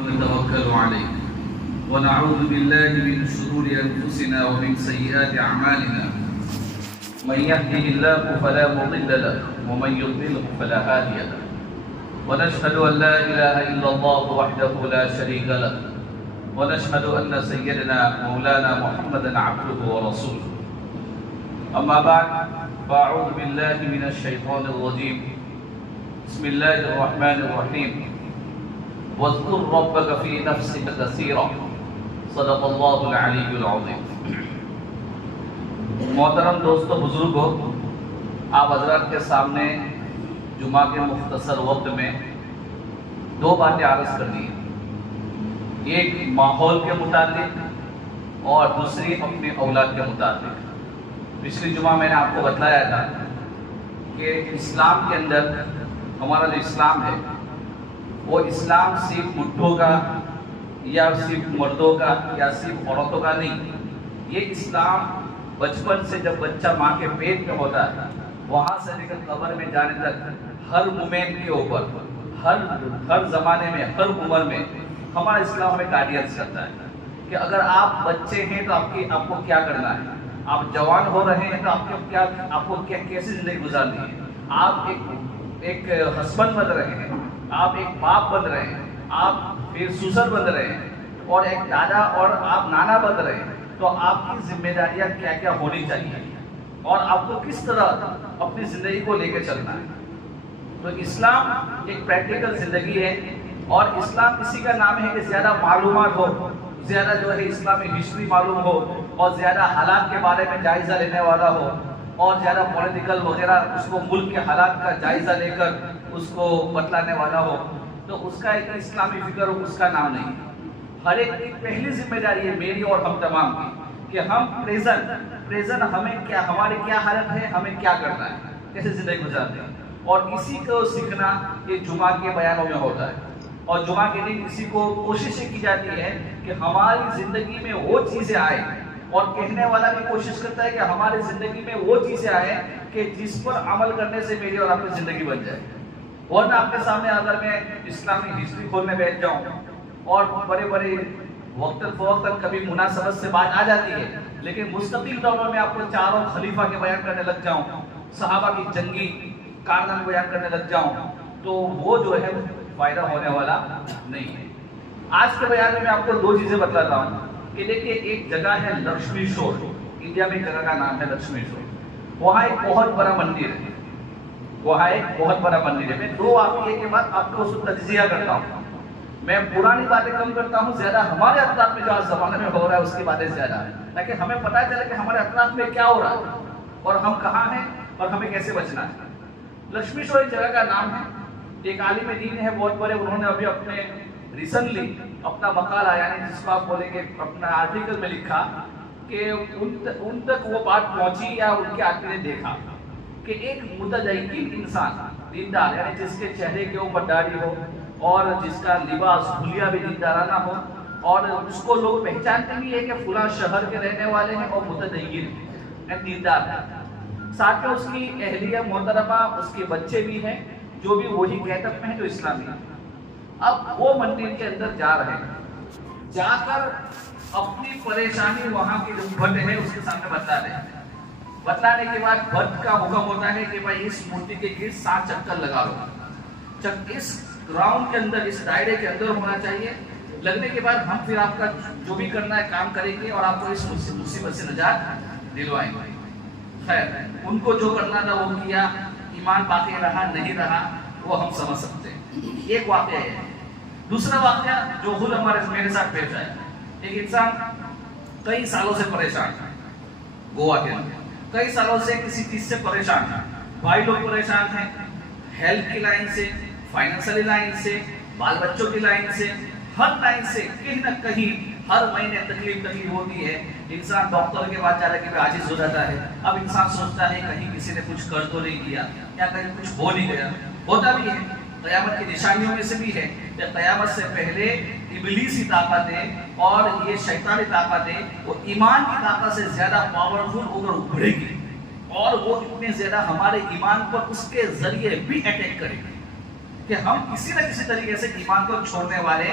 ونتوكل عليك ونعوذ بالله من شرور أنفسنا ومن سيئات أعمالنا من يهده الله فلا مضل له ومن يضلل فلا هادي له ونشهد أن لا إله إلا الله وحده لا شريك له ونشهد أن سيدنا مولانا محمدا عبده ورسوله أما بعد فأعوذ بالله من الشيطان الرجيم بسم الله الرحمن الرحيم واذكر ربك في نفسك كثيرا صدق اللہ العلی العظیم۔ محترم دوستو بزرگوں، آپ حضرات کے سامنے جمعہ کے مختصر وقت میں دو باتیں عرض کرنی ہیں، ایک ماحول کے متعلق اور دوسری اپنے اولاد کے متعلق۔ پچھلی جمعہ میں نے آپ کو بتلایا تھا کہ اسلام کے اندر ہمارا جو اسلام ہے وہ اسلام صرف مردوں کا یا صرف مردوں کا یا صرف عورتوں کا نہیں، یہ اسلام بچپن سے جب بچہ ماں کے پیٹ میں ہوتا ہے وہاں سے لے کر قبر میں جانے تک ہر مومن کے اوپر ہر زمانے میں ہر عمر میں ہمارا اسلام ہمیں گائیڈنس کرتا ہے کہ اگر آپ بچے ہیں تو آپ کو کیا کرنا ہے، آپ جوان ہو رہے ہیں تو آپ کو کیسی زندگی گزارنی ہے، آپ ایک ہسبینڈ بن رہے ہیں، آپ ایک باپ بن رہے ہیں، آپ پھر سسر بن رہے ہیں اور ایک دادا اور آپ نانا بن رہے ہیں، تو آپ کی ذمہ داریاں کیا کیا ہونی چاہیے اور آپ کو کس طرح اپنی زندگی کو لے کے چلنا ہے۔ تو اسلام ایک پریکٹیکل زندگی ہے اور اسلام اسی کا نام ہے کہ زیادہ معلومات ہو، زیادہ جو ہے اسلامی ہسٹری معلوم ہو اور زیادہ حالات کے بارے میں جائزہ لینے والا ہو اور زیادہ پولیٹیکل وغیرہ اس کو ملک کے حالات کا جائزہ لے کر اس کو بتلانے والا ہو، تو اس کا ایک اسلامی فکر ہو، اس کا نام نہیں۔ ہر ایک کی پہلی ذمہ داری ہے میری اور ہم تمام کی کہ ہم پریزنٹ ہماری کیا حالت ہے، ہمیں کیا کرنا ہے، کیسے زندگی گزارتے ہیں، اور اسی کو سیکھنا یہ جمعہ کے بیانوں میں ہوتا ہے۔ اور جمعہ کے دن اسی کو کوشش کی جاتی ہے کہ ہماری زندگی میں وہ چیزیں آئے، اور کہنے والا بھی کوشش کرتا ہے کہ ہماری زندگی میں وہ چیزیں آئے کہ جس پر عمل کرنے سے میری اور آپ کی زندگی بن جائے۔ ورنہ آپ کے سامنے اگر میں اسلامی ہسٹری کھولنے بیٹھ جاؤں اور بڑے وقت کبھی مناسبت سے بات آ جاتی ہے، لیکن مستقل دوروں میں آپ کو چاروں خلیفہ کے بیان کرنے لگ جاؤں، صحابہ کی جنگی کارنامے بیان کرنے لگ جاؤں، تو وہ جو ہے فائدہ ہونے والا نہیں ہے۔ آج کے بیان میں آپ کو دو چیزیں بتلاتا ہوں کہ دیکھیے، ایک جگہ ہے لکشمی شور، انڈیا میں ایک جگہ کا نام ہے لکشمی شور، وہاں ایک بہت بڑا مندر ہے، میں دو واقعے کے بعد آپ کو اس کو تجزیہ کرتا ہوں۔ میں پرانی باتیں کم کرتا ہوں، زیادہ ہمارے اطراف میں جو آج زمانے میں ہو رہا ہے اس کی باتیں زیادہ ہیں، تاکہ ہمیں پتہ چلے کہ ہمارے اطراف میں کیا ہو رہا ہے اور ہم کہاں ہیں اور ہمیں کیسے بچنا ہے۔ لکشمی شور ایک جگہ کا نام ہے، ایک عالم دین ہے بہت بڑے، انہوں نے ابھی ریسنٹلی اپنا مقالہ یعنی جس کو آپ بولیں گے اپنا آرٹیکل میں لکھا کہ ان تک وہ بات پہنچی یا ان کے آدمی نے دیکھا کہ ایک متدین انسان، دیندار، یعنی جس کے چہرے کے اوپر داڑھی ہو اور جس کا لباس حلیہ بھی دیندارانہ ہو، اور اس کو لوگ پہچانتے بھی ہے کہ فلاں شہر کے رہنے والے ہیں اور متدین ہیں، دیندار ہیں، ساتھ میں اس کی اہلیہ محترمہ، اس کے بچے بھی ہیں جو بھی وہی کہتب میں ہیں جو اسلامی ہیں۔ اب وہ مندر کے اندر جا رہے ہیں، جا کر اپنی پریشانی وہاں کے جو بھٹ ہے اس کے سامنے بتا رہے ہیں۔ بتلانے کے بعد بھٹ کا حکم ہوتا ہے کہ بھائی اس مورتی کے گرد 7 چکر لگا لو، اس گراؤنڈ کے اندر، اس دائرے کے اندر ہونا چاہیے۔ لگنے کے بعد ہم پھر آپ کا جو بھی کرنا ہے کام کریں گے اور آپ کو اس مصیبت سے نجات دلوائیں گے۔ خیر، ان کو جو کرنا تھا وہ کیا، ایمان باقی رہا نہیں رہا وہ ہم سمجھ سکتے ہیں۔ ایک واقعہ ہے۔ دوسرا واقعہ جو خود میرے ساتھ پیش آیا، ایک انسان کئی سالوں سے پریشان ہے، گوا کے اندر کئی سالوں سے کسی چیز سے پریشان ہے، بھائی لوگ پریشان ہیں، ہیلتھ کی لائن سے، فائنینشلی لائن سے، بال بچوں کی لائن سے، ہر لائن سے کہیں نہ کہیں ہر مہینے تکلیف ہوتی ہے۔ انسان ڈاکٹر کے پاس جا رہا ہے کہ عاجز ہو جاتا ہے، اب انسان سوچتا ہے کہیں کسی نے کچھ کر تو نہیں کیا یا کہیں کچھ ہو نہیں گیا، ہوتا بھی ہے۔ قیامت کی نشانیوں میں سے بھی ہے کہ قیامت سے پہلے ابلیسی طاقتیں اور یہ شیطانی طاقتیں وہ ایمان کی طاقت سے زیادہ پاورفل ہو کر ابھرے گی، اور وہ اتنے زیادہ ہمارے ایمان پر اس کے ذریعے بھی اٹیک کرے گی کہ ہم کسی نہ کسی طریقے سے ایمان کو چھوڑنے والے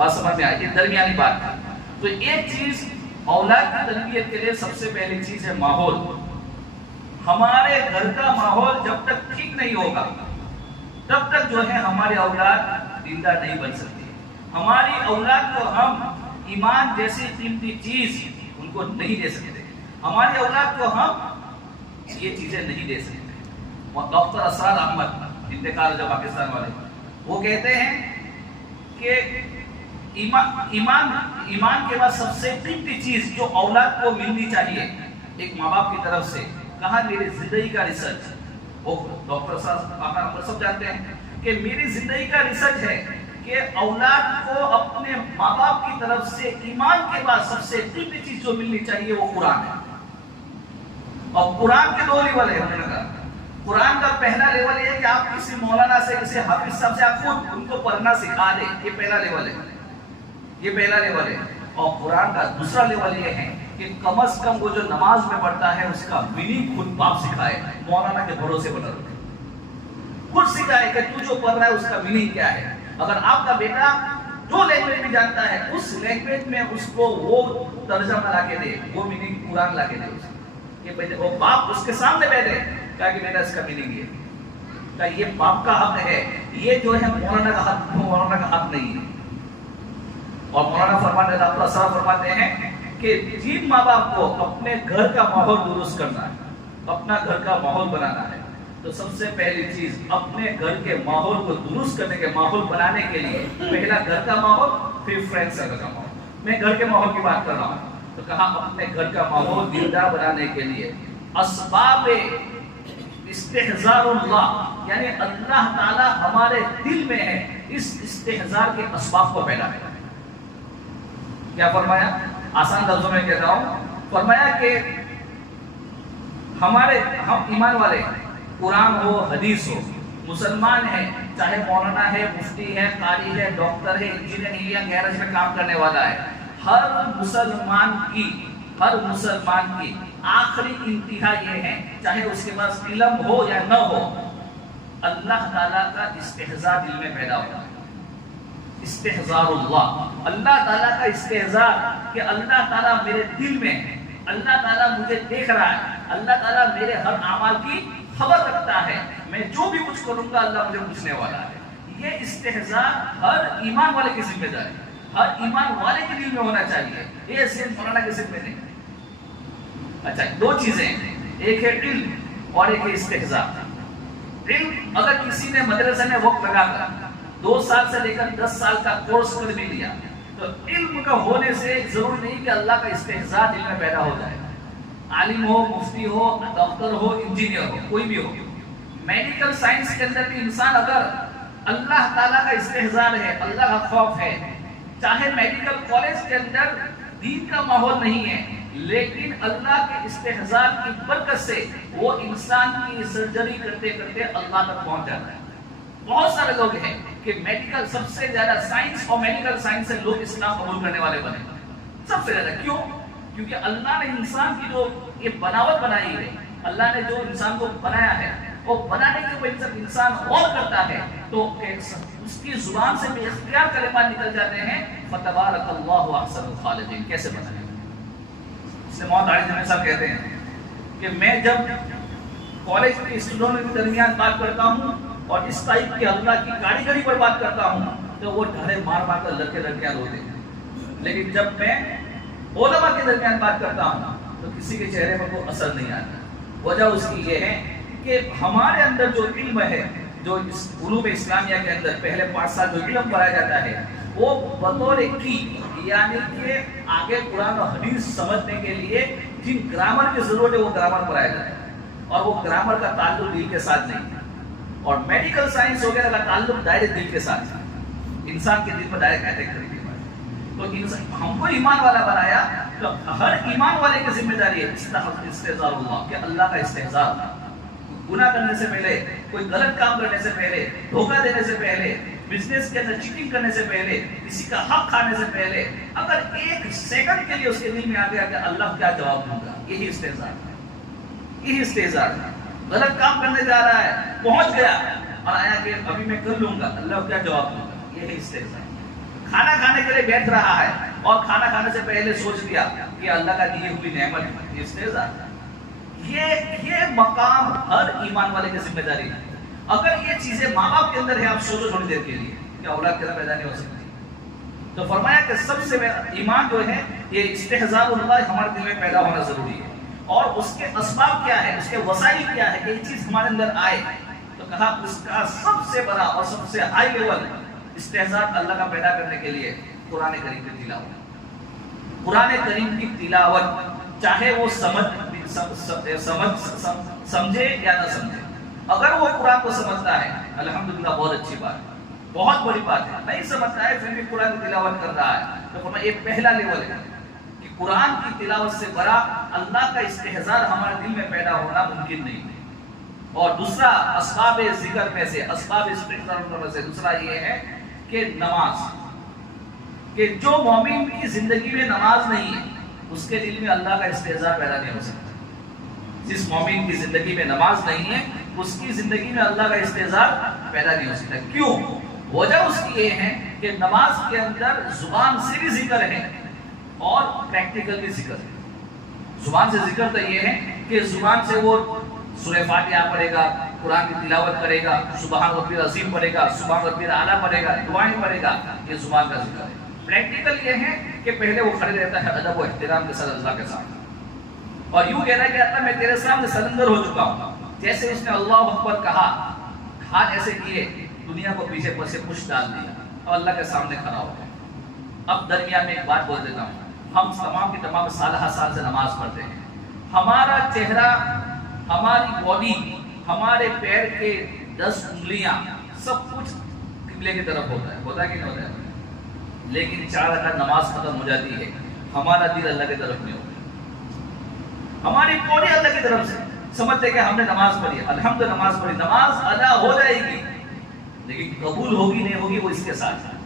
بات سمجھ میں آئی؟ یہ درمیانی بات ہے. تو ایک چیز اولاد کی تربیت کے لیے سب سے پہلی چیز ہے ماحول. ہمارے گھر کا ماحول جب تک ٹھیک نہیں ہوگا تب تک جو ہے ہمارے اولاد زندہ نہیں بن سکتی. ہماری اولاد کو ہم ایمان جیسی قیمتی چیز ان کو نہیں دے سکتے. ہماری اولاد کو ہم یہ چیزیں نہیں دے سکتے. ڈاکٹر اسرار احمد انتقال جو پاکستان والے وہ کہتے ہیں کہ ایمان کے بعد سب سے قیمتی چیز جو اولاد کو ملنی چاہیے ایک ماں باپ کی طرف سے، کہا میری زندگی کا ریسرچ. وہ ڈاکٹر صاحب سب جانتے ہیں کہ میری زندگی کا ریسرچ ہے کہ اولاد کو اپنے ماں باپ کی طرف سے ایمان کے بعد سب سے قیمتی چیز جو ملنی چاہیے وہ قرآن ہے. اور قرآن کے دو لیول ہے. انہوں نے کہا قرآن کا پہلا لیول یہ ہے کہ آپ کسی مولانا سے کسی حافظ صاحب سے آپ خود ان کو پڑھنا سکھا دیں. یہ پہلا لیول ہے، یہ پہلا لیول ہے. اور قرآن کا دوسرا لیول یہ ہے کہ کم از کم وہ جو نماز میں پڑھتا ہے اس کا میننگ خود باپ سکھائے. مولانا کے بھروسے پر خود سکھائے کہ تو جو پڑھ رہا ہے اس کا میننگ کیا ہے. اگر آپ کا بیٹا جو لینگویج میں جانتا ہے اس لینگویج میں اس کو وہ ترجمہ لا کے دے، وہ میننگ قرآن لا کے دے. یہ وہ باپ اس کے سامنے بیٹھے کہا کہ میرا اس کا میننگ یہ کہ یہ باپ کا حق ہے، یہ جو ہے مولانا کا حق، مولانا کا حق نہیں ہے. اور مولانا فرماتے ہیں، ڈاکٹر اسرار فرماتے ہیں کہ جن ماں باپ کو اپنے گھر کا ماحول درست کرنا ہے، اپنا گھر کا ماحول بنانا ہے، تو سب سے پہلی چیز اپنے گھر کے ماحول کو درست کرنے کے ماحول بنانے کے لیے پہلا گھر کا ماحول، پھر فرینڈ سرکل کا ماحول. میں گھر کے ماحول کی بات کر رہا ہوں تو کہا اپنے گھر کا ماحول زندہ بنانے کے لیے اسباب استحضار اللہ، یعنی اللہ تعالی ہمارے دل میں ہے، اس استحضار کے اسباب کو پیدا کرنا. کیا فرمایا؟ آسان لفظوں میں کہتا ہوں، فرمایا کہ ہم ایمان والے، قرآن ہو حدیث ہو، مسلمان ہیں، چاہے مولانا ہے، مفتی ہے، قاری ہے، ڈاکٹر ہے، انجینئر یا گیراج میں کام کرنے والا ہے، ہر مسلمان کی آخری انتہا یہ ہے، چاہے اس کے پاس علم ہو یا نہ ہو، اللہ تعالیٰ کا استحضاء دل میں پیدا ہوگا. استحضار اللہ، اللہ تعالیٰ کا استحضاء کہ اللہ تعالیٰ میرے دل میں ہے، اللہ تعالیٰ مجھے دیکھ رہا ہے، اللہ تعالیٰ میرے ہر اعمال کی خبر رکھتا ہے، میں جو بھی کچھ کروں گا اللہ مجھے پوچھنے والا ہے. یہ استحضاء ہر ایمان والے کی ذمہ داری، ہر ایمان والے کے دل میں ہونا چاہیے. یہ صرف مولانا کے ذمہ نہیں. اچھا، دو چیزیں، ایک ہے علم اور ایک ہے استحضاء. علم اگر کسی نے مدرسے میں وقت لگا کر 2 سال سے لے کر 10 سال کا کورس کر بھی لیا تو علم کا ہونے سے ضروری نہیں کہ اللہ کا استحضاء دل میں پیدا ہو جائے. عالم ہو، مفتی ہو، ڈاکٹر ہو، انجینئر ہو، کوئی بھی ہو، میڈیکل سائنس کے اندر بھی انسان اگر اللہ تعالیٰ کا استحضار ہے، اللہ کا خوف ہے، چاہے میڈیکل کالج کے اندر دین کا ماحول نہیں ہے لیکن اللہ کے استحضار کی برکت سے وہ انسان کی سرجری کرتے کرتے اللہ تک پہنچ جاتا ہے. بہت سارے لوگ ہیں کہ میڈیکل سب سے زیادہ سائنس اور میڈیکل سائنس سے لوگ اسلام قبول کرنے والے بنے سب سے زیادہ. کیوں؟ کیونکہ اللہ نے انسان کی جو یہ بناوٹ بنائی ہے، اللہ نے جو انسان کو بنایا ہے وہ بنانے کے بعد جب انسان غور کرتا ہے تو اس کی زبان سے بھی اختیار کلمات نکل جاتے ہیں، فتبارک اللہ احسن الخالقین. کیسے بنائے؟ اس لیے مولانا علی جنید صاحب کہتے ہیں کہ میں جب کالج کے اسٹوڈنٹوں کے درمیان بات کرتا ہوں اور اس ٹائپ کی اللہ کی کاریگری پر بات کرتا ہوں تو وہ ڈھارے مار مار کر لڑکے لڑکیاں روتے ہیں. لیکن جب میں علماء کے درمیان بات کرتا ہوں تو کسی کے چہرے پر کوئی اثر نہیں آتا. وجہ اس کی یہ ہے کہ ہمارے اندر جو علم ہے، جو علوم اسلامیہ کے اندر پہلے 5 سال جو علم پڑھایا جاتا ہے وہ بطور کی، یعنی کہ آگے قرآن و حدیث سمجھنے کے لیے جن گرامر کی ضرورت ہے وہ گرامر پڑھایا جاتا ہے، اور وہ گرامر کا تعلق دل کے ساتھ نہیں ہے. اور میڈیکل سائنس وغیرہ کا تعلق ڈائریکٹ دل کے ساتھ ہے، انسان کے دل پر ڈائریکٹ اٹیک کرنے کے بعد. تو ہم کو ایمان والا بنایا تو ہر ایمان والے کی ذمہ داری ہے استحضار اللہ، کہ اللہ کا استحضار. گناہ کرنے سے پہلے، کوئی غلط کام کرنے سے پہلے، دھوکہ دینے سے پہلے، بزنس کے اندر چیٹنگ کرنے سے پہلے، کسی کا حق کھانے سے پہلے اگر 1 سیکنڈ کے لیے اس کے دل میں آ گیا کہ اللہ کیا جواب دوں گا، یہی استحضار ہے. یہی استحضار ہے. غلط کام کرنے جا رہا ہے، پہنچ گیا اور آیا کہ ابھی میں کر لوں گا، اللہ کیا جواب دوں گا، یہی استحضار. کھانا کھانے کے لیے بیٹھ رہا ہے اور کھانا کھانے سے پہلے سوچ لیا کہ اللہ کا دی ہوئی نعمت استعزاء، یہ مقام ہر ایمان والے کی ذمہ داری ہے. اگر یہ چیزیں ماں باپ کے اندر ہے، آپ سوچو تھوڑی دیر کے لیے کہ اولاد کے اندر پیدا نہیں ہو سکتی. تو فرمایا کہ سب سے ایمان جو ہے یہ استحضاء اللہ ہمارے دل میں پیدا ہونا ضروری ہے. اور اس کے اسباب کیا ہے، اس کے وسائل کیا ہے کہ یہ چیز ہمارے اندر آئے. تو کہا اس کا سب سے بڑا اور سب سے ہائی لیول استحضاء اللہ کا پیدا کرنے کے لیے قرآن کریم کی تلاوت. قرآن کریم کی تلاوت چاہے وہ سمجھے یا نہ سمجھے، اگر وہ قرآن کو سمجھتا ہے الحمدللہ بہت اچھی بات ہے، بہت بڑی بات ہے. نہیں سمجھتا ہے پھر بھی قرآن کی تلاوت کر رہا ہے تو فرمایا یہ پہلا لیول ہے کہ قرآن کی تلاوت سے بڑا اللہ کا استحضاء ہمارے دل میں پیدا ہونا ممکن نہیں ہے. اور دوسرا اسباب ذکر میں سے، اسباب استحضاء میں سے دوسرا یہ ہے کہ نماز، کہ جو مومن کی زندگی میں نماز نہیں ہے اس کے دل میں اللہ کا استحضاء پیدا نہیں ہو سکتا. جس مومن کی زندگی میں نماز نہیں ہے اس کی زندگی میں اللہ کا استحضاء پیدا نہیں ہو سکتا. کیوں؟ وجہ اس کی یہ ہے کہ نماز کے اندر زبان سے بھی ذکر ہے اور پریکٹیکل بھی ذکر ہے. زبان سے ذکر تو یہ ہے کہ زبان سے وہ سورہ فاتحہ پڑھے گا، قرآن کی تلاوت کرے گا، سبحان ربی العظیم پڑھے گا، سبحان ربی الاعلیٰ پڑھے گا، دعائیں پڑھے گا، یہ زبان کا ذکر ہے. پریکٹیکل یہ ہے کہ پہلے وہ کھڑے رہتا ہے ادب و احترام کے ساتھ اللہ کے سامنے اور یوں کہتا ہے کہ اللہ میں تیرے سامنے سرنڈر ہو چکا ہوں. جیسے اس نے اللہ اکبر کہا، ہاتھ ایسے کیے، دنیا کو پیچھے پر سے پش ڈال دیا اور اللہ کے سامنے کھڑا ہو گیا. اب درمیان میں ایک بات بول دیتا ہوں، ہم تمام کی تمام سال سے نماز پڑھتے ہیں. ہمارا چہرہ، ہماری باڈی، ہمارے پیر کے 10 انگلیاں سب کچھ قبلے کی طرف ہوتا ہے کہ نہیں ہوتا ہے؟ لیکن 4 رکعت نماز ختم ہو جاتی ہے، ہمارا دل اللہ کی طرف نہیں ہوتا. ہماری باڈی اللہ کی طرف سے سمجھتے کہ ہم نے نماز پڑھی، الحمد نماز پڑھی، نماز ادا ہو جائے گی لیکن قبول ہوگی نہیں ہوگی وہ اس کے ساتھ ہے.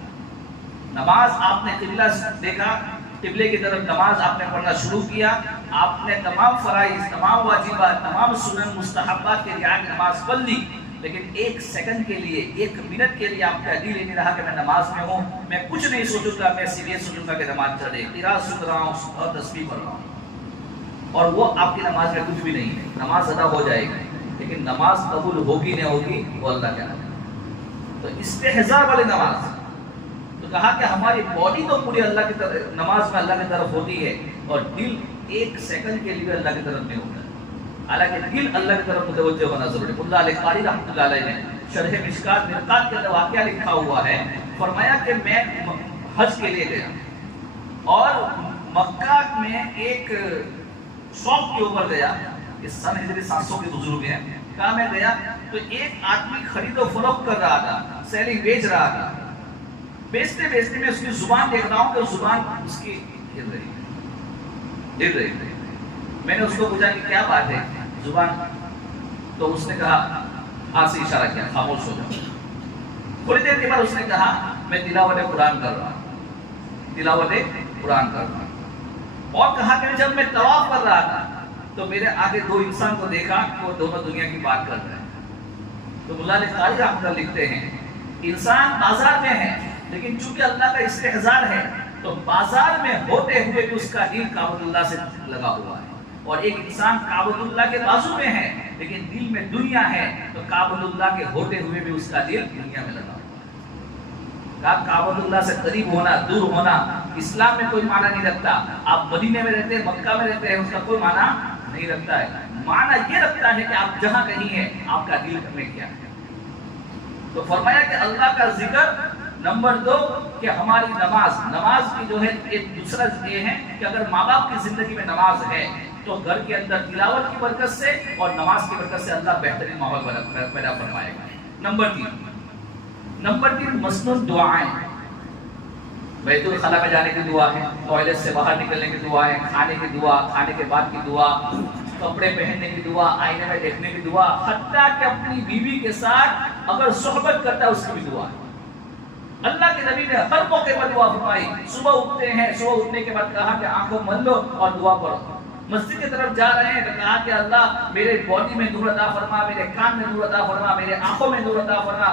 نماز آپ نے قبلہ دیکھا، قبلے کی طرف نماز آپ نے پڑھنا شروع کیا، آپ نے تمام فرائض، تمام واجبات، تمام سنن مستحبات کے رعایت نماز پڑھ لی، لیکن 1 سیکنڈ کے لیے، 1 منٹ کے لیے آپ کا دل یہ نہیں رہا کہ میں نماز میں ہوں، میں کچھ نہیں سوچوں گا، میں صرف یہ سوچوں گا کہ نماز چل رہی ہے، قرات سن رہا ہوں اور تسبیح پڑھ رہا ہوں. اور وہ آپ کی نماز میں کچھ بھی نہیں ہے. نماز ادا ہو جائے گی لیکن نماز قبول ہوگی نہیں ہوگی وہ اللہ کیا ہے. تو استحضاء والی نماز تو کہا کہ ہماری باڈی تو پوری اللہ کی طرف، نماز میں اللہ کی طرف ہوتی ہے اور دل 1 سیکنڈ کے لیے اللہ کی طرف نہیں ہوتا. حالانکہ دل اللہ کی طرف متوجہ ہونا ضروری ہے. اللہ علیہ قاری رحمۃ اللہ علیہ نے شرح مشکات مرقات کے اندر واقعہ لکھا ہوا ہے. فرمایا کہ میں حج کے لیے گیا اور مکہ میں ایک شاپ کے اوپر گیا، اس سن ہجری 700 کے بزرگ ہیں. کہا میں گیا تو ایک آدمی خرید و فروخت کر رہا تھا، سیلنگ بیچ رہا تھا. بیچتے بیچتے میں اس کی زبان دیکھ رہا ہوں کہ زبان اس کی ہل رہی. میں نے اس کو پوچھا کہ کیا بات ہے زبان؟ تو اس نے کہا، ہاتھ سے اشارہ کیا، خاموش ہو جاؤ. تھوڑی دیر کے بعد اس نے کہا میں تلاوت قرآن کر رہا ہوں، تلاوت قرآن کر رہا ہوں. اور کہا کہ جب میں طواف کر رہا تھا تو میرے آگے 2 انسان کو دیکھا کہ وہ دونوں دنیا کی بات کر رہے ہیں. تو اللہ علیہ قاری رحمۃ اللہ لکھتے ہیں انسان بازار میں ہے لیکن چونکہ اللہ کا استحضاء ہے تو بازار میں ہوتے ہوئے بھی اس کا دل کعبۃ اللہ سے لگا ہوا ہے. اور ایک انسان کعبۃ اللہ کے بازو میں ہے لیکن دل میں دنیا ہے تو کعبۃ اللہ کے ہوتے ہوئے بھی اس کا دل دنیا میں لگا ہوا ہے. کعبۃ اللہ سے قریب ہونا، دور ہونا اسلام میں کوئی معنی نہیں رکھتا. آپ مدینے میں رہتے ہیں، مکہ میں رہتے ہیں، اس کا کوئی معنی نہیں رکھتا ہے. معنی یہ رکھتا ہے کہ آپ جہاں کہیں ہیں آپ کا دل میں کیا ہے. تو فرمایا کہ اللہ کا ذکر. نمبر 2 کہ ہماری نماز کی جو ہے ایک دوسرا یہ ہے کہ اگر ماں باپ کی زندگی میں نماز ہے تو گھر کے اندر تلاوت کی برکت سے اور نماز کی برکت سے اللہ بہترین ماحول پیدا فرمائے گا. نمبر 3 مسنون دعائیں. بیت الخلا میں جانے کی دعا ہے، ٹوائلٹ سے باہر نکلنے کی دعا ہے، کھانے کی دعا، کھانے کے بعد کی دعا، کپڑے پہننے کی دعا، آئینے میں دیکھنے کی دعا، حتیٰ کہ اپنی بیوی کے ساتھ اگر صحبت کرتا ہے اس کی بھی دعا ہے. اللہ کے نبی نے ہر موقع پر دعا فرمائی. صبح اٹھتے ہیں، صبح اٹھنے کے بعد کہا کہ آنکھوں مل لو اور دعا پڑھو. مسجد کی طرف جا رہے ہیں تو کہا کہ اللہ میرے باڈی میں نور عطا فرما، میرے کان میں نور عطا فرما، میرے آنکھوں میں نور عطا فرما.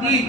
3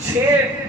6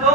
2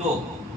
2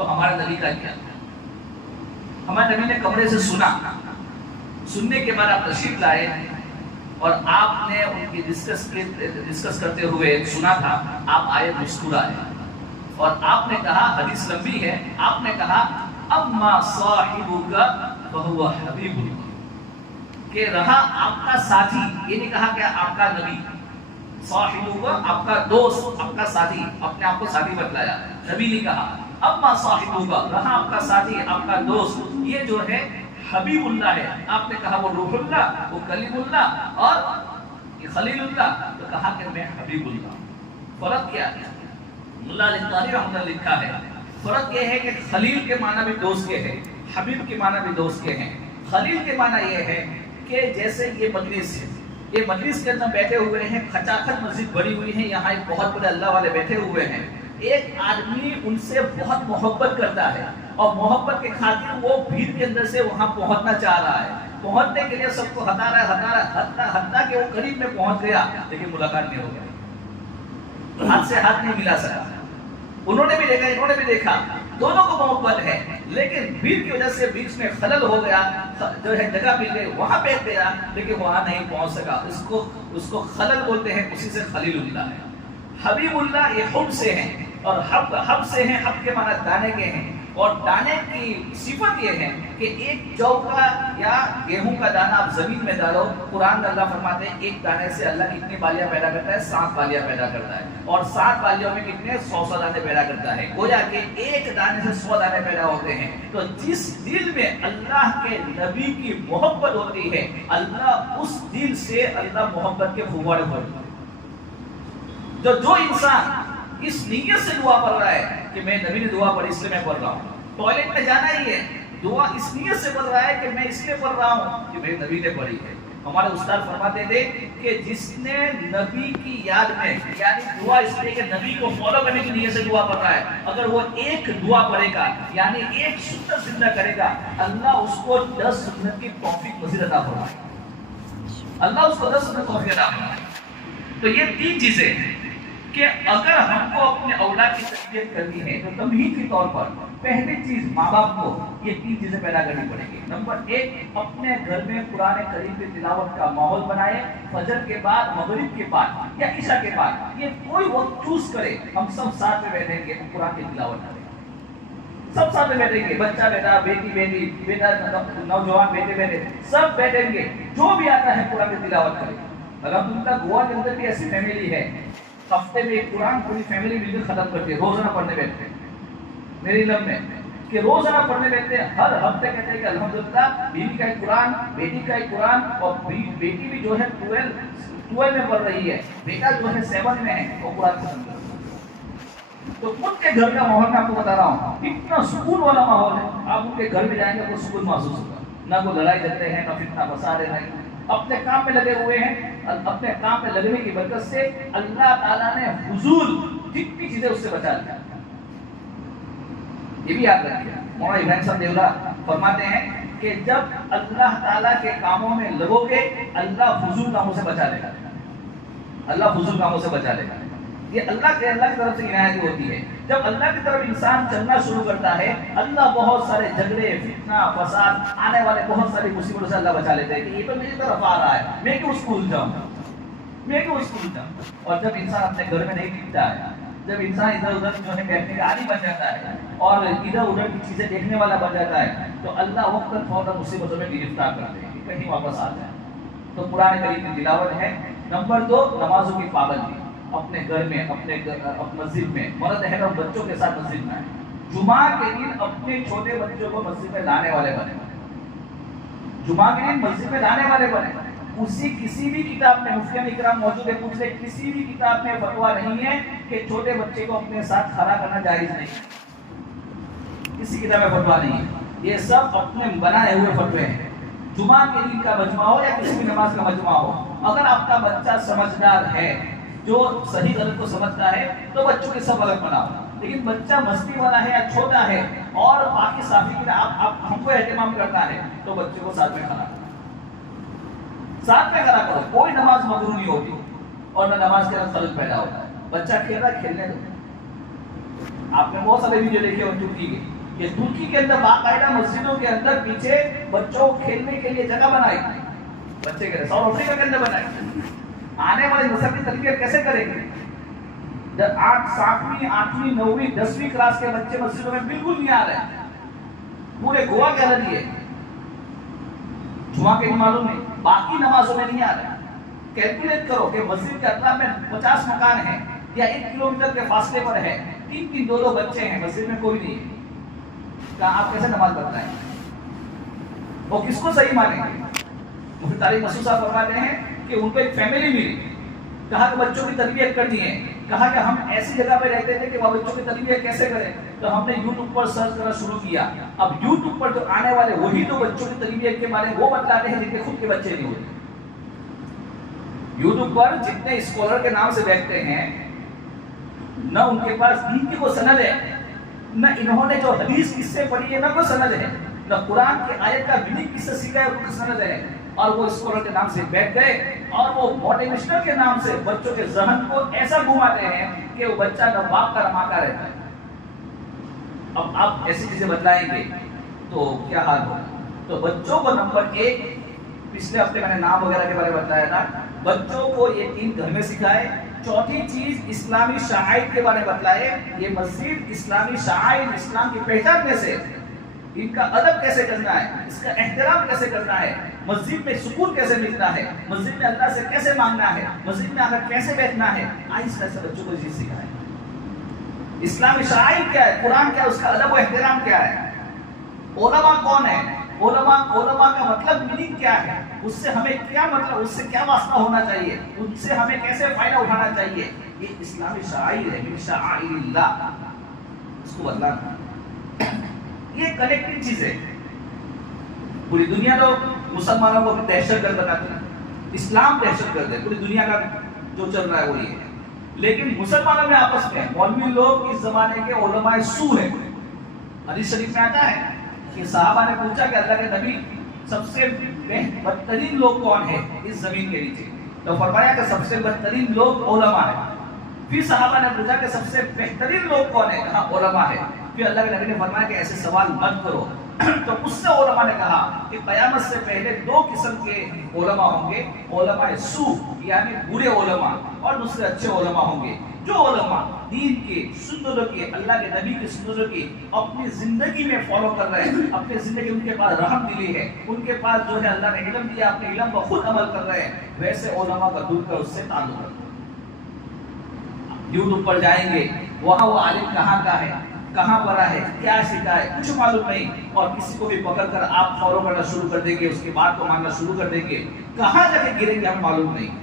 تو ہمارے نبی کا کیا؟ ہمارے نبی نے کمرے سے سنا، سننے کے بعد آپ تشریف لائے اور آپ نے ان کی ڈسکس کرتے ہوئے سنا تھا، آپ آئے مسکرائے اور آپ نے کہا، حدیث لمبی ہے، آپ نے کہا اما صاحبک فہو حبیب اللہ، کہ رہا آپ کا ساتھی، یہ نہیں کہا کہ آپ کا نبی، صاحبک آپ کا دوست، آپ کا ساتھی، اپنے آپ کو ساتھی بتلایا، نبی نہیں کہا، اما صاحبک رہا آپ کا ساتھی، آپ کا دوست، یہ جو ہے حبیب اللہ ہے، آپ نے کہا وہ روح اللہ، وہ کلیم اللہ اور یہ خلیل اللہ، تو کہا کہ میں حبیب اللہ۔ فرق کیا ہے؟ ملا علی قاری رحمۃ اللہ لکھا ہے، فرق یہ ہے کہ خلیل کے معنی بھی دوست کے ہیں، حبیب کے معنی بھی دوست کے ہیں۔ خلیل کے معنی یہ ہے کہ جیسے یہ مجلس ہے، یہ مجلس کے اندر بیٹھے ہوئے ہیں، کھچاکھچ مسجد بڑی ہوئی ہے، یہاں ایک بہت بڑے اللہ والے بیٹھے ہوئے ہیں، ایک آدمی ان سے بہت محبت کرتا ہے اور محبت کے خاطر وہ بھیڑ کے اندر سے وہاں پہنچنا چاہ رہا ہے، پہنچنے کے لیے سب کو ہٹا رہا ہے، حتیٰ کہ وہ قریب میں پہنچ گیا لیکن ملاقات نہیں ہو گئی، ہاتھ سے ہاتھ نہیں ملا سکا، انہوں نے بھی دیکھا انہوں نے بھی دیکھا، دونوں کو محبت ہے لیکن بھیڑ کی وجہ سے بیچ میں خلل ہو گیا، جو ہے جگہ مل گئی، وہاں بیٹھ گیا لیکن وہاں نہیں پہنچ سکا، اس کو خلل بولتے ہیں، اسی سے خلیل اللہ ہے۔ حبیب اللہ یہ حب سے ہیں اور حب سے ہیں، حب کے معنی دانے کے ہیں، اور دانے کی صفت یہ ہے کہ ایک جو کا یا گیہوں کا دانہ آپ زمین میں ڈالو، قرآن میں اللہ فرماتے ہیں ایک دانے سے اللہ کتنی بالیاں پیدا کرتا ہے؟ 7 بالیاں پیدا کرتا ہے، اور 7 بالیوں میں کتنے 100 دانے پیدا کرتا ہے، گویا کہ ایک دانے سے 100 دانے پیدا ہوتے ہیں۔ تو جس دل میں اللہ کے نبی کی محبت ہوتی ہے، اللہ اس دل سے اللہ محبت کے فوارے بھرتا ہے۔ جو انسان اس نیت سے دعا پڑھ رہا ہے کہ میں نبی نے دعا پڑھی اس لیے میں پڑھ رہا ہوں، ٹوائلٹ میں جانا ہی ہے، دعا اس نیت سے پڑھ رہا ہے کہ میں اس لیے پڑھ رہا ہوں کہ میرے نبی نے پڑھی ہے۔ ہمارے استاد فرماتے تھے کہ جس نے نبی کی یاد میں، یعنی دعا اس لیے کہ نبی کو فالو کرنے کی نیت سے دعا پڑھ رہا ہے، اگر وہ ایک دعا پڑھے گا یعنی ایک سنت زندہ کرے گا، اللہ اس کو 10 سنت کی توفیق مزید عطا فرمائے، اللہ اس کو 10 سنت توفیق عطا فرمائے۔ تو یہ 3 چیزیں ہیں کہ اگر ہم کو اپنے اولاد کی تربیت کرنی ہے تو تمہید کے طور پر پہلی چیز ماں باپ کو یہ 3 چیزیں پیدا کرنی پڑیں گی۔ نمبر 1، اپنے گھر میں قرآن کریم کی تلاوت کا ماحول بنائے، فجر کے بعد، مغرب کے بعد یا عشاء کے بعد، یہ کوئی وقت چوز کرے، ہم سب ساتھ میں بیٹھیں گے، قرآن کی تلاوت کریں، سب ساتھ میں بیٹھیں گے، بچہ بیٹا، بیٹی بیٹا، نوجوان بیٹے سب بیٹھیں گے، جو بھی آتا ہے قرآن کی تلاوت کرے۔ الحمدللہ گوا کے اندر بھی ایسی فیملی ہے، ہفتے میں ایک قرآن پوری فیملی مل کر ختم کرتی ہے، روزانہ پڑھنے بیٹھتے ہیں، میری علم میں کہ روزانہ پڑھنے بیٹھتے ہیں، ہر ہفتے کہتے ہیں کہ الحمدللہ بیوی کا ایک قرآن، بیٹی کا ایک قرآن، اور بیٹی بھی جو ہے 12 میں پڑھ رہی ہے، بیٹا جو ہے 7 میں ہے، وہ قرآن ختم کر رہا ہے۔ تو ان کے گھر کا ماحول میں آپ کو بتا رہا ہوں، اتنا سکون والا ماحول ہے، آپ ان کے گھر میں جائیں گے وہ سکون محسوس ہوگا، نہ کوئی لڑائی جھگڑے ہیں، نہ فتنہ فساد ہے، اپنے کام میں لگے ہوئے ہیں، اپنے کام میں لگنے کی برکت سے اللہ تعالیٰ نے فضول جتنی چیزیں اس سے بچا لیا۔ یہ بھی یاد رکھیے، مولانا ابراہیم صاحب دیولہ فرماتے ہیں کہ جب اللہ تعالیٰ کے کاموں میں لگو گے اللہ فضول کاموں سے بچا لے گا، اللہ فضول کاموں سے بچا لے گا۔ یہ اللہ کی طرف سے عنایت ہوتی ہے۔ جب اللہ کی طرف انسان چلنا شروع کرتا ہے، اللہ بہت سارے جھگڑے، فتنہ، فساد، آنے والے بہت ساری مصیبتوں سے اللہ بچا لیتے ہیں کہ یہ تو میری طرف آ رہا ہے، میں کیوں اس کو الجھاؤں، میں کیوں اس کو الجھاؤں۔ اور جب انسان اپنے گھر میں نہیں ٹکتا ہے، جب انسان ادھر ادھر جو ہے بیٹھنے کا عادی بن جاتا ہے اور ادھر ادھر کی چیزیں دیکھنے والا بن جاتا ہے، تو اللہ وقتاً فوراً مصیبتوں میں گرفتار کرتے ہیں کہ کہیں واپس آ جائے۔ تو قرآن کریم کی تلاوت ہے۔ نمبر 2، نمازوں کی پابندی، اپنے گھر میں، اپنے مسجد میں، مرد ہے اور بچوں کے ساتھ مسجد میں آئے، جمعہ کے دن اپنے چھوٹے بچوں کو مسجد میں لانے والے بنے، جمعہ کے دن مسجد میں لانے والے بنے۔ کسی بھی کتاب میں، مفتیان اکرام موجود ہے، پوچھ لے، کسی بھی کتاب میں فتویٰ نہیں ہے کہ چھوٹے بچے کو اپنے ساتھ کھڑا کرنا جائز نہیں ہے، کسی کتاب میں فتویٰ نہیں ہے، یہ سب اپنے بنائے ہوئے فتوے ہیں۔ جمعہ کے دن کا مجمع ہو یا کسی بھی نماز کا مجمع ہو، اگر آپ کا بچہ سمجھدار ہے، جو صحیح غلط کو سمجھتا ہے، تو بچوں کے سب غلط بناؤ۔ لیکن بچہ مستی والا ہے یا چھوٹا ہے اور باقی صافی کی آپ ہم کو اہتمام کرتا ہے، تو بچے کو ساتھ میں کھڑا کرو، ساتھ میں کھڑا کرو، کوئی نماز مقروء نہیں ہوتی اور نہ نماز کے اندر خلل پیدا ہوتا ہے۔ بچہ کھیل رہا ہے، کھیلنے دو، آپ نے بہت سارے ویڈیو دیکھے ہوں ترکی کے، کہ ترکی کے اندر باقاعدہ مسجدوں کے اندر پیچھے بچوں کو کھیلنے کے لیے جگہ بنائی، بچے کے ساؤتھ افریقہ کے اندر بنائی. آنے والے نسل کی تربیت کیسے کریں گے؟ 7ویں 8ویں 9ویں 10ویں کلاس کے بچے مسجدوں میں بالکل نہیں آ رہے، پورے گوا کے اندر یہ جمعہ کے معلوم نہیں، باقی نمازوں میں نہیں آ رہے. کیلکولیٹ کرو کہ مسجد کے اطراف میں 50 مکان ہیں یا 1 کلومیٹر کے فاصلے پر ہے، 3 2 بچے ہیں، مسجد میں کوئی نہیں ہے، کہاں آپ کیسے نماز پڑھنا ہے؟ وہ کس کو صحیح مانیں گے؟ مفتی طارق مسعود صاحب فرماتے ہیں کہ ان کو ایک فیملی ملی، کہا کہ بچوں کی تربیت کرنی ہے، کہا کہ ہم ایسی جگہ پہ رہتے تھے کہ وہ بچوں کی تربیت کیسے کریں، تو ہم نے یوٹیوب پر سرچ کرنا شروع کیا. اب یوٹیوب پر جو آنے والے وہی تو بچوں کی تربیت کے بارے میں وہ بتاتے ہیں جن کے خود کے بچے نہیں ہوتے. یوٹیوب پر جتنے اسکالر کے نام سے بیٹھتے ہیں، نہ ان کے پاس دین کی کوئی سند ہے، نہ انہوں نے جو حدیث کس سے پڑھی ہے نہ کوئی سند ہے، نہ قرآن کی آیت کا میننگ کس سے سیکھا ہے ان کی سند ہے، اور وہ اسکالر کے نام سے بیٹھ گئے اور وہ موٹیویشنل کے نام سے بچوں کے ذہن کو ایسا گھماتے ہیں کہ وہ بچہ نہ باپ کا نہ ماں کا رہتا ہے. اب آپ ایسی چیزیں بتلائیں گے تو کیا حال ہوگا؟ تو بچوں کو نمبر 1، پچھلے ہفتے میں نے نام وغیرہ کے بارے میں بتایا تھا، بچوں کو یہ 3 گھر میں سکھائے. چوتھی چیز اسلامی شعائر کے بارے میں بتلائے. یہ مسجد اسلامی شعائر اسلام کی پہچان میں سے، ان کا ادب کیسے کرنا ہے، اس کا احترام کیسے کرنا ہے، مسجد میں سکون کیسے ملتا ہے، مسجد میں اللہ سے کیسے مانگنا ہے، مسجد میں آ کر کیسے بیٹھنا ہے، آہستہ آہستہ بچوں کو چیز سکھائے. اسلامی شعائر کیا ہے، قرآن کیا ہے، اس کا ادب و احترام کیا ہے، علماء کون ہے، علماء کا مطلب میننگ کیا ہے، اس سے ہمیں کیا مطلب، اس سے کیا واسطہ ہونا چاہیے، ان سے ہمیں کیسے فائدہ اٹھانا چاہیے. یہ اسلامی شعائر ہے، من شعائر اللہ، اس کو بدلانا. یہ کلیکٹیو چیز ہے. پوری دنیا تو مسلمانوں کو دہشت گرد بتاتے ہیں، اسلام دہشت گرد ہے، پوری دنیا کا جو چل رہا ہے وہ یہ ہے. لیکن مسلمانوں میں آپس میں مولوی لوگ اس زمانے کے علماء سو ہیں. حدیث شریف میں آتا ہے کہ صحابہ نے پوچھا کہ اللہ کے نبی سب سے بدترین لوگ کون ہیں اس زمین کے نیچے، تو فرمایا کہ سب سے بدترین لوگ علماء ہیں. پھر صحابہ نے پوچھا کہ سب سے بہترین لوگ کون ہیں، کہا علماء ہے. پھر اللہ کے نبی نے فرمایا کہ ایسے سوال مت کرو. تو اس سے علماء نے کہا کہ قیامت سے پہلے 2 قسم کے علماء ہوں گے، علماء سو یعنی برے علماء، اور دوسرے اچھے علماء ہوں گے. جو علماء دین کے سنتوں کے، اللہ کے نبی کے سنتوں کی اپنی زندگی میں فالو کر رہے ہیں، اپنی زندگی ان کے پاس رحم دلی ہے، ان کے پاس جو ہے اللہ نے علم دیا، اپنے علم پر خود عمل کر رہے ہیں، ویسے علماء کا دور کر اس سے تعلق رکھو. یوٹیوب پر جائیں گے، وہاں وہ عالم کہاں کا ہے، کہاں پڑھا ہے، کیا سیکھا ہے، کچھ معلوم نہیں، اور کسی کو بھی پکڑ کر آپ فالو کرنا شروع کر دیں گے، اس کی بات کو ماننا شروع کر دیں گے، کہاں جا کے گریں گے ہمیں معلوم نہیں.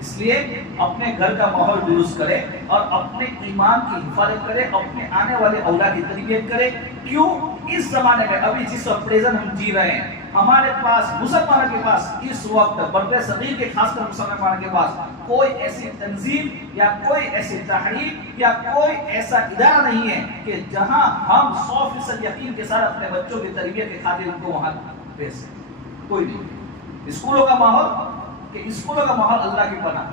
اس لیے اپنے گھر کا ماحول درست کرے اور اپنے ایمان کی حفاظت کرے، اپنے آنے والے اولاد کی تربیت کرے. کیوں؟ اس زمانے میں ابھی جس وقت پریزنٹ ہم جی رہے ہیں، ہمارے پاس مسلمانوں کے پاس اس وقت برے صغیر کے خاص کر مسلمانوں کے پاس کوئی ایسی تنظیم یا کوئی ایسی تحریک یا کوئی ایسا ادارہ نہیں ہے کہ جہاں ہم 100% یقین کے ساتھ اپنے بچوں کی تربیت کے خاطر ان کو وہاں بھیج سکیں. کوئی نہیں. اسکولوں کا ماحول، کہ اسکولوں کا ماحول اللہ کی پناہ،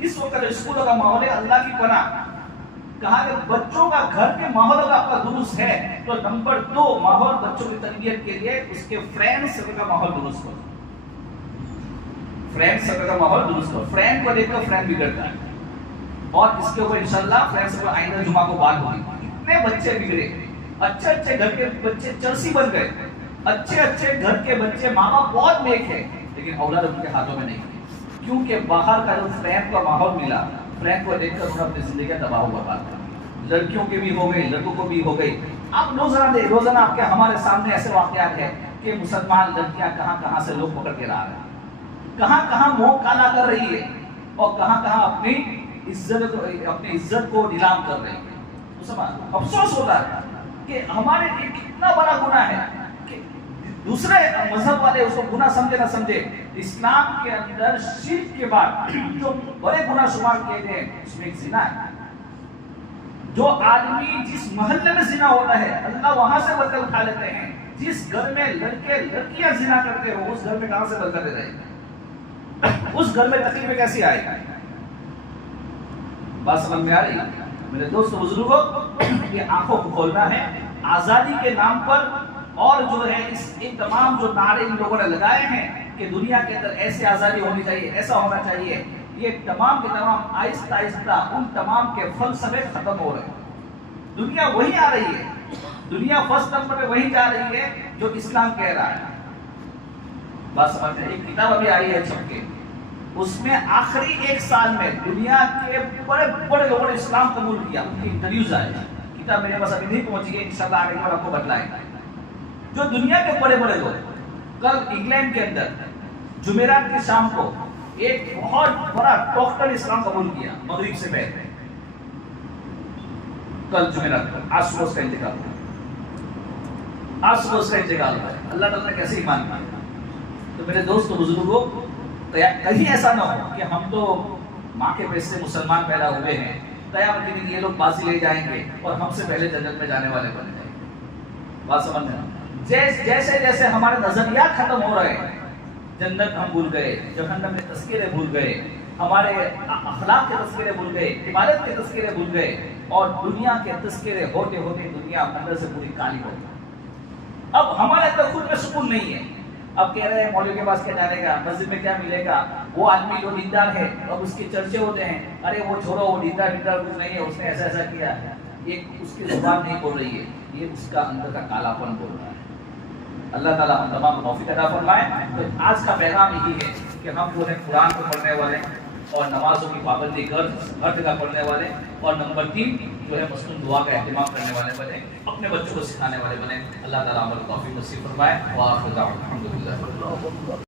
اس وقت اسکولوں کا ماحول ہے اللہ کی پناہ. کہا کہ بچوں کا گھر کے ماحول اگر آپ کا درست ہے تو نمبر 2 ماحول بچوں کی تربیت کے لیے اس کے فرینڈ سرکل کا ماحول درست کرو. فرینڈ سرکل کا ماحول درست کرو. فرینڈ کو دیکھ کر فرینڈ بگڑتا ہے، اور اس کے اوپر انشاءاللہ فرینڈ سرکل آئندہ جمعہ کو بات ہوگی. اتنے بچے بگڑے، اچھے گھر کے بچے چرسی بن گئے، اچھے گھر کے بچے ماں باپ بہت نیک ہے، لیکن اولاد ان کے ہاتھوں میں نہیں ہے. کیونکہ باہر کا جو فرینڈ کا ماحول ملا، فرینڈ کو دیکھ کر انہوں نے اپنی زندگی کا تباہ ہوا بات کر. لڑکیوں کے بھی ہو گئی، لڑکوں کو بھی ہو گئی. اب روزانہ آپ کے ہمارے سامنے ایسے واقعات ہیں کہ مسلمان لڑکیاں کہاں سے لوگ پکڑ کے لا رہے ہیں، کہاں منہ کالا کر رہی ہے، اور کہاں اپنی عزت کو نیلام کر رہی ہے. افسوس ہوتا ہے کہ ہمارے لیے کتنا بڑا گناہ ہے کہ دوسرے مذہب والے اس کو گناہ سمجھے نہ سمجھے. اسلام کے اندر شرک کے بعد جو بڑے گناہ شمار کیے گئے اس میں ایک زنا ہے. جو آدمی جس محلے میں زنا ہوتا ہے اللہ وہاں سے برکت اٹھا لیتے ہیں. جس گھر میں لڑکے لڑکیاں زنا کرتے ہو اس گھر میں کہاں سے برکت رہے گی؟ اس گھر میں تکلیفیں کیسی آئے گی؟ بات سمجھ میں آ رہی؟ میرے دوست بزرگوں، یہ آنکھوں کو کھولنا ہے آزادی کے نام پر، اور جو ہے ان تمام جو نعرے ان لوگوں نے لگائے ہیں کہ دنیا کے اندر ایسی آزادی ہونی چاہیے، ایسا ہونا چاہیے، یہ تمام کے تمام آہستہ آہستہ ان تمام کے فلسفے ختم ہو رہے ہیں۔ دنیا وہی آ رہی ہے، دنیا فرسٹ نمبر پہ وہی جا رہی ہے جو اسلام کہہ رہا ہے۔ بات سمجھ میں، ایک کتاب ابھی آئی ہے چھپ کے، اس میں آخری 1 سال میں دنیا کے بڑے بڑے لوگوں نے اسلام قبول کیا، ان کی انٹرویوز آئے، کتاب میرے پاس ابھی نہیں پہنچی ہے، انشاءاللہ آگے بار آپ کو بتلائیں گے۔ جو دنیا کے بڑے بڑے لوگ، کل انگلینڈ کے اندر جمعرات کی شام کو ایک بہت بڑا ڈاکٹر اسلام قبول کیا مغرب سے پہلے، کل جمعرات کو، آج صبح کا انتقال ہوا، آج صبح کا انتقال ہوا، اللہ تعالیٰ نے کیسے ایمان کیا۔ تو میرے دوست بزرگوں، کہیں ایسا نہ ہو کہ ہم تو ماں کے پیٹ سے مسلمان پیدا ہوئے ہیں، قیامت کے دن یہ لوگ بازی لے جائیں گے اور ہم سے پہلے جنت میں جانے والے بن جائیں گے۔ بات سمجھ میں، جیسے جیسے ہمارے نظریات ختم ہو رہے ہیں، جنت ہم بھول گئے، جہنم کے تذکرے بھول گئے، ہمارے اخلاق کے تذکرے بھول گئے، عبادت کے تذکرے بھول گئے، اور دنیا کے تذکرے ہوتے ہوتے دنیا اندر سے پوری کالی ہو گئی۔ اب ہمارے اندر خود میں سکون نہیں ہے۔ اب کہہ رہے ہیں مولوی کے پاس کیا جانے گا، مسجد میں کیا ملے گا، وہ آدمی جو دیندار ہے اب اس کے چرچے ہوتے ہیں، ارے وہ چھوڑو، وہ دیندار کچھ نہیں ہے، اس نے ایسا ایسا کیا ہے۔ یہ اس کی زبان نہیں بول رہی ہے، یہ اس کا اندر کا کالا پن بول رہا ہے۔ اللہ تعالیٰ ہم تمام توفیق عطا فرمائے۔ تو آج کا پیغام یہی ہے کہ ہم جو ہے قرآن کو پڑھنے والے اور نمازوں کی پابندی ہر جگہ پڑھنے والے، اور نمبر 3 جو ہے مصنون دعا کا اہتمام کرنے والے بنے، اپنے بچوں کو سکھانے والے بنے۔ اللہ تعالیٰ ہمیں توفیق نصیب فرمائے۔ وآخر دعوانا الحمدللہ۔